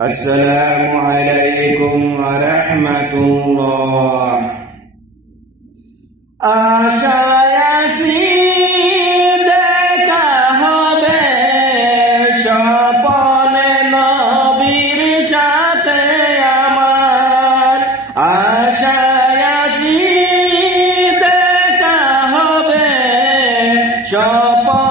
السلام عليكم ورحمة الله آشا Shop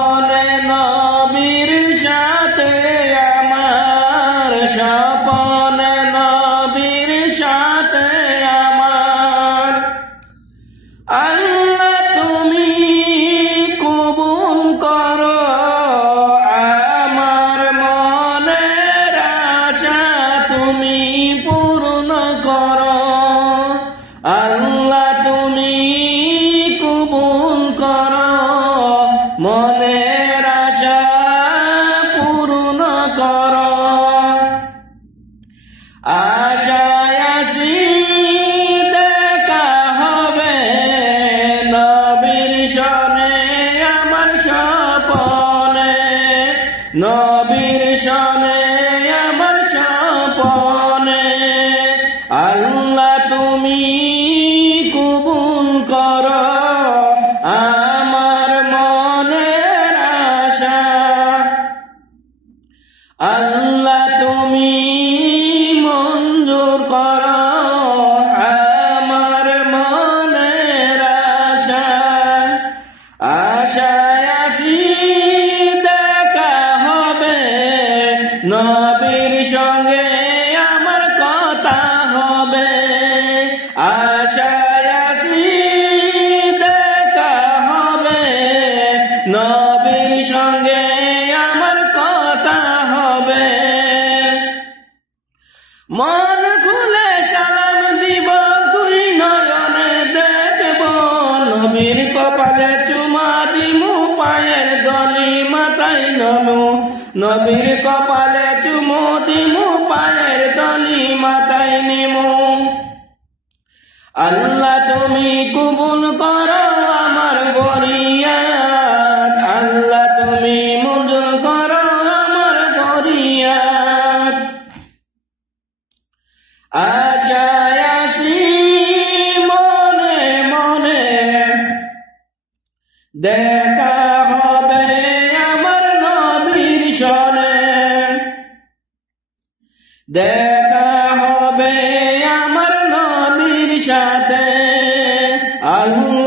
সনে আমার স্বপনে। নবীর সনে আমার স্বপনে। আল্লাহ, তুমি কবুল কর আমার মনের আশা। আল্লাহ নবীর সঙ্গে আমার কথা হবে। আশায় আসি দেখা হবে। নবীর সঙ্গে আমার কথা হবে। মন নবীর কপালে চুমু দিমু, পায়ের দলি মাথায় নিমু। আল্লাহ তুমি কবুল করো আমার বরিয়াত আল্লাহ তুমি মঞ্জুর করো আমার বরিয়াত আশায় আসি মনে মনে, দেখা হবে দেখা হবে আমার নবীর সাথে। আল্লাহ